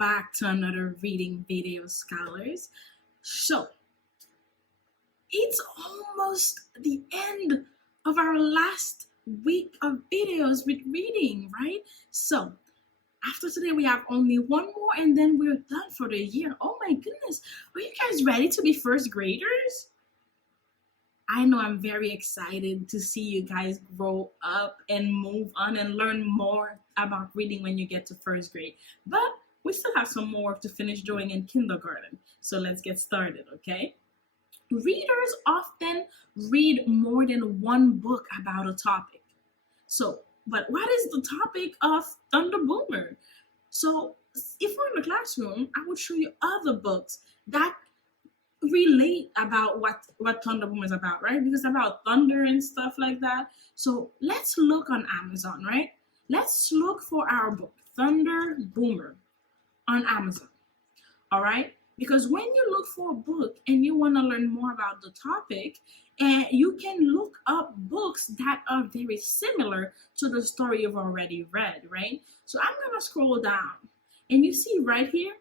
back to another reading video, scholars. So, it's almost the end of our last week of videos with reading, right? So, after today, we have only one more and then we're done for the year. Oh my goodness. Are you guys ready to be first graders? I know I'm very excited to see you guys grow up and move on and learn more about reading when you get to first grade. But we still have some more to finish doing in kindergarten. So let's get started, okay? Readers often read more than one book about a topic. But what is the topic of Thunder Boomer? So, if we're in the classroom, I would show you other books that relate about what Thunder Boomer is about, right? Because it's about thunder and stuff like that. So, let's look on Amazon, right? Let's look for our book, Thunder Boomer, on Amazon. All right? Because when you look for a book and you want to learn more about the topic, and you can look up books that are very similar to the story you've already read, right? So I'm going to scroll down. And you see right here,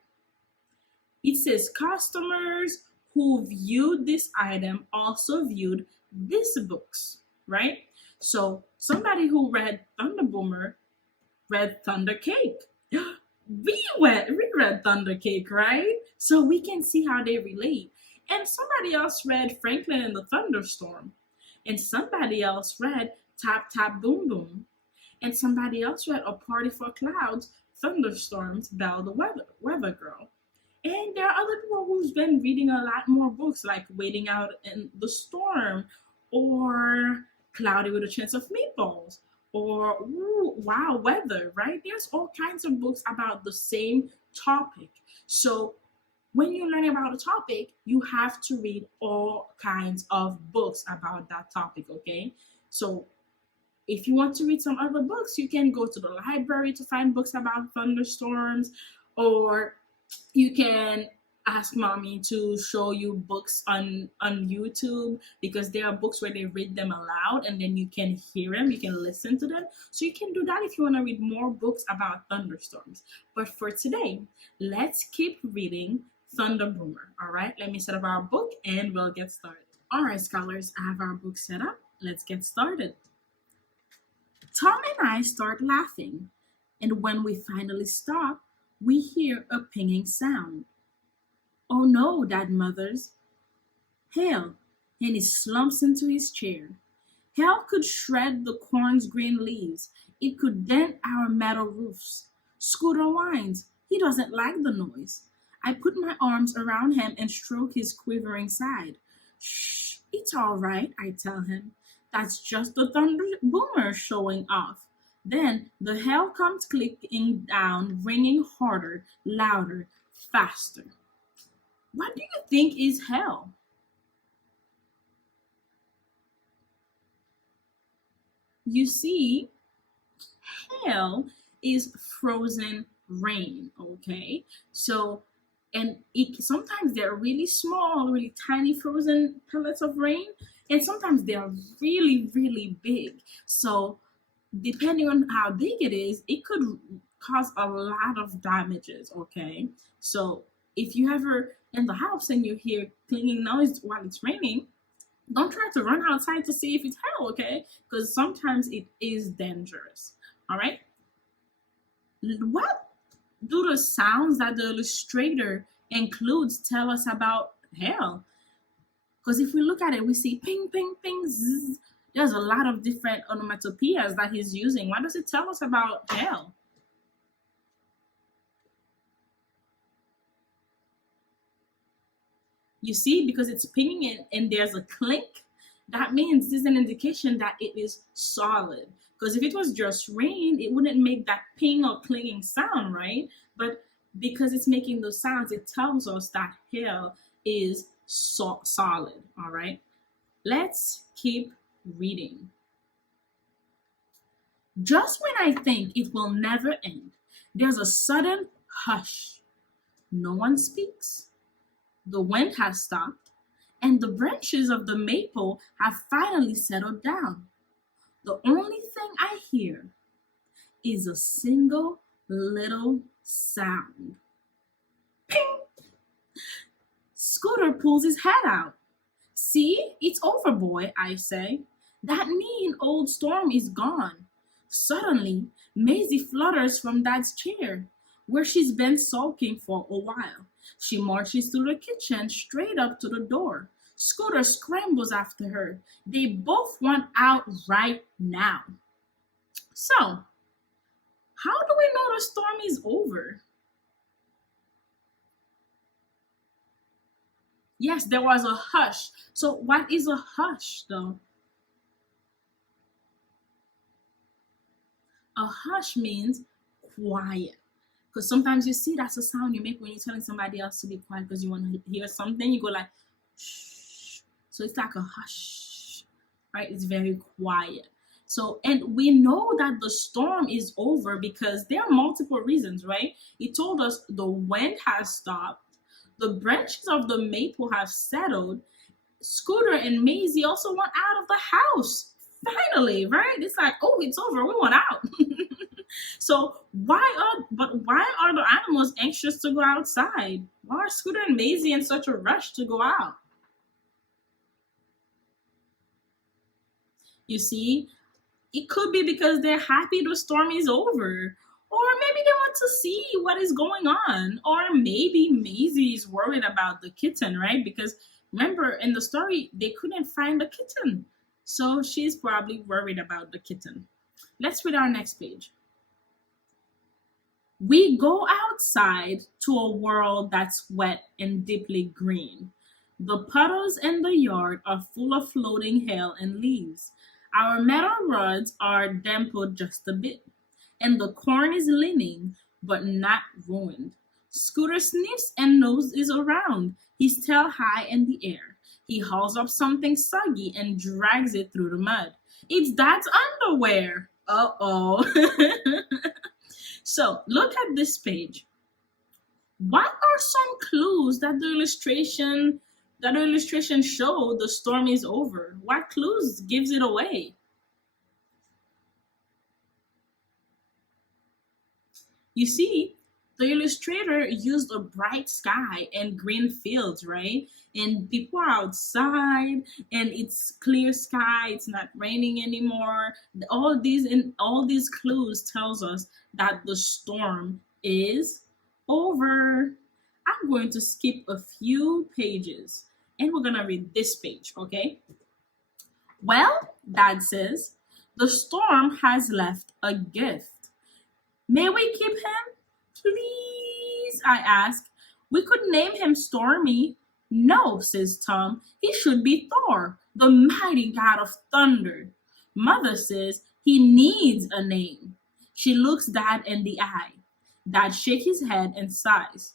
it says customers who viewed this item also viewed these books, right? So somebody who read Thunder Boomer read Thunder Cake. We read Thunder Cake, right? So we can see how they relate. And somebody else read Franklin and the Thunderstorm. And somebody else read Tap Tap Boom Boom. And somebody else read A Party for Clouds, Thunderstorms, Belle the Weather Girl. And there are other people who's been reading a lot more books like Waiting Out in the Storm or Cloudy with a Chance of Meatballs or Wow Weather, right? There's all kinds of books about the same topic. So when you learn about a topic, you have to read all kinds of books about that topic, okay? So if you want to read some other books, you can go to the library to find books about thunderstorms, or you can ask mommy to show you books on YouTube, because there are books where they read them aloud and then you can hear them, you can listen to them. So you can do that if you want to read more books about thunderstorms. But for today, let's keep reading Thunder Boomer. All right, let me set up our book and we'll get started. All right, scholars, I have our book set up. Let's get started. Tom and I start laughing, and when we finally stop, we hear a pinging sound. Oh no, Dad mutters. Hell, and he slumps into his chair. Hell could shred the corn's green leaves. It could dent our metal roofs. Scooter whines. He doesn't like the noise. I put my arms around him and stroke his quivering side. Shh, it's all right, I tell him. That's just the Thunder Boomer showing off. Then the hell comes clicking down, ringing harder, louder, faster. What do you think is hell? You see, hell is frozen rain, okay? So, and sometimes they're really small, really tiny frozen pellets of rain, and sometimes they're really, really big. So, depending on how big it is, it could cause a lot of damages, okay? So, if you ever in the house and you hear clinging noise while it's raining, don't try to run outside to see if it's hell, okay? Because sometimes it is dangerous, all right? What do the sounds that the illustrator includes tell us about hell? Because if we look at it, we see ping, ping, ping, zzz. There's a lot of different onomatopoeias that he's using. What does it tell us about hell? You see, because it's pinging and there's a clink, that means this is an indication that it is solid. Because if it was just rain, it wouldn't make that ping or clinging sound, right? But because it's making those sounds, it tells us that hell is solid, all right? Let's keep reading. Just when I think it will never end, there's a sudden hush. No one speaks. The wind has stopped, and the branches of the maple have finally settled down. The only thing I hear is a single little sound. Scooter pulls his head out. See, it's over, boy, I say. That mean old storm is gone. Suddenly, Maisie flutters from Dad's chair, where she's been sulking for a while. She marches through the kitchen straight up to the door. Scooter scrambles after her. They both want out right now. So, how do we know the storm is over? Yes, there was a hush. So, what is a hush, though? A hush means quiet. Because sometimes you see that's a sound you make when you're telling somebody else to be quiet because you want to hear something. You go like, shh. So it's like a hush, right? It's very quiet. So, and we know that the storm is over because there are multiple reasons, right? It told us the wind has stopped, the branches of the maple have settled. Scooter and Maisie also want out of the house. Finally, right? It's like, oh, it's over. We want out. So why are the animals anxious to go outside? Why are Scooter and Maisie in such a rush to go out? You see, it could be because they're happy the storm is over. Or maybe they want to see what is going on. Or maybe Maisie is worried about the kitten, right? Because remember in the story, they couldn't find the kitten. So she's probably worried about the kitten. Let's read our next page. We go outside to a world that's wet and deeply green. The puddles in the yard are full of floating hail and leaves. Our metal rods are dampened just a bit, and the corn is leaning but not ruined. Scooter sniffs and noses around, his tail high in the air. He hauls up something soggy and drags it through the mud. It's Dad's underwear. Uh-oh. So, look at this page. What are some clues that the illustration show the storm is over? What clues gives it away? You see, the illustrator used a bright sky and green fields, right? And people are outside and it's clear sky, it's not raining anymore. All these clues tells us that the storm is over. I'm going to skip a few pages and we're going to read this page, okay? Well, Dad says, the storm has left a gift. May we keep him? Please, I ask. We could name him Stormy. No, says Tom. He should be Thor, the mighty god of thunder. Mother says he needs a name. She looks Dad in the eye. Dad shakes his head and sighs.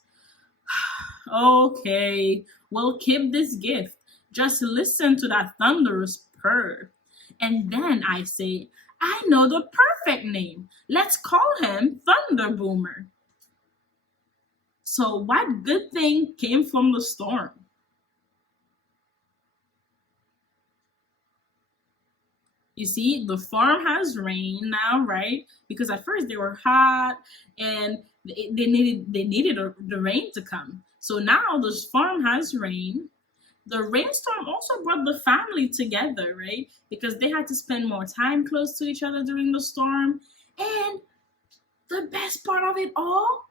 Okay, we'll keep this gift. Just listen to that thunderous purr. And then I say, I know the perfect name. Let's call him Thunder Boomer. So, what good thing came from the storm? You see, the farm has rain now, right? Because at first they were hot and they needed the rain to come. So now the farm has rain. The rainstorm also brought the family together, right? Because they had to spend more time close to each other during the storm. And the best part of it all,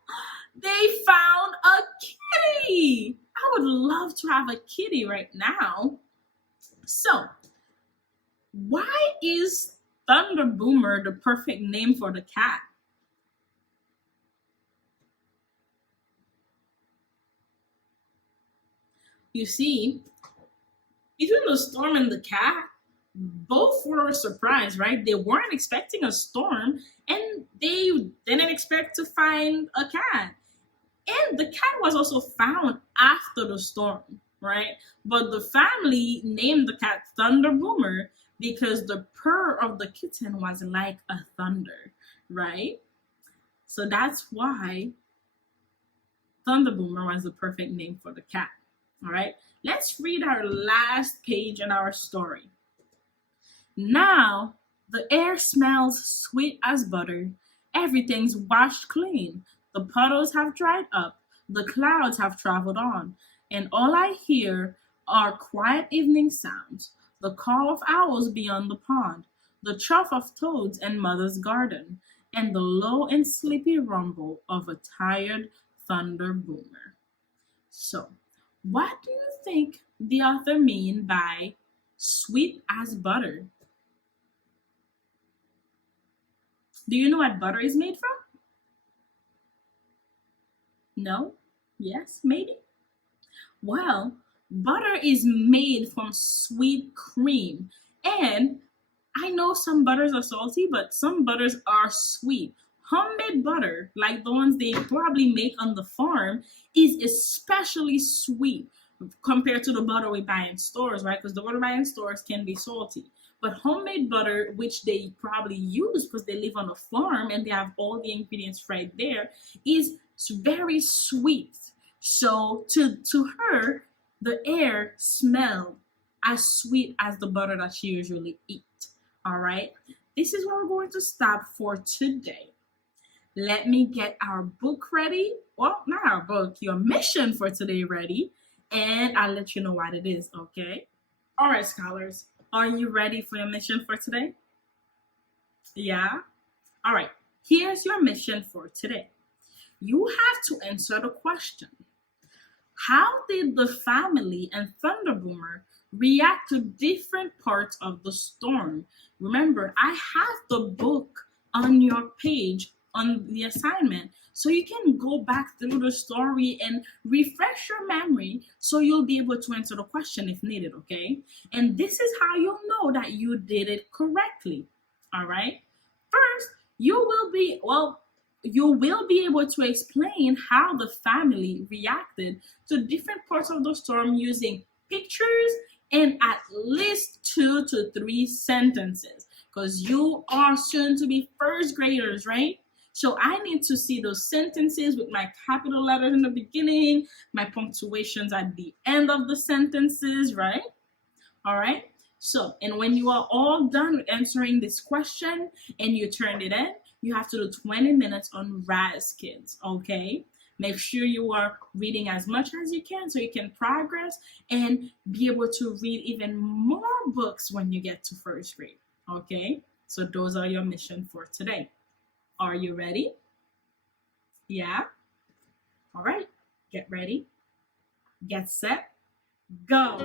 they found a kitty. I would love to have a kitty right now. So, why is Thunder Boomer the perfect name for the cat? You see, between the storm and the cat, both were surprised, right? They weren't expecting a storm and they didn't expect to find a cat. And the cat was also found after the storm, right? But the family named the cat Thunder Boomer because the purr of the kitten was like a thunder, right? So that's why Thunder Boomer was the perfect name for the cat. All right, let's read our last page in our story. Now, the air smells sweet as butter. Everything's washed clean. The puddles have dried up. The clouds have traveled on. and all I hear are quiet evening sounds, the call of owls beyond the pond, the chuff of toads in mother's garden, and the low and sleepy rumble of a tired thunder boomer. So, what do you think the author mean by sweet as butter? Do you know what butter is made from? No? Yes? Maybe? Well, butter is made from sweet cream. And I know some butters are salty, but some butters are sweet. Homemade butter, like the ones they probably make on the farm, is especially sweet compared to the butter we buy in stores, right? Because the butter we buy in stores can be salty. But homemade butter, which they probably use because they live on a farm and they have all the ingredients right there, is very sweet. So to her, the air smelled as sweet as the butter that she usually eats. All right. This is where we're going to stop for today. Let me get our book ready. Well, not our book, your mission for today ready. And I'll let you know what it is, okay? All right, scholars. Are you ready for your mission for today? Yeah? All right. Here's your mission for today. You have to answer the question. How did the family and Thunderboomer react to different parts of the storm? Remember, I have the book on your page on the assignment, so you can go back through the story and refresh your memory so you'll be able to answer the question if needed, okay? And this is how you'll know that you did it correctly, all right? First, you will be able to explain how the family reacted to different parts of the storm using pictures and at least 2 to 3 sentences because you are soon to be first graders, right? So I need to see those sentences with my capital letters in the beginning, my punctuations at the end of the sentences, right? All right. So, and when you are all done with answering this question and you turned it in, you have to do 20 minutes on RazKids, okay? Make sure you are reading as much as you can so you can progress and be able to read even more books when you get to first grade, okay? So those are your mission for today. Are you ready? Yeah? All right. Get ready. Get set. Go.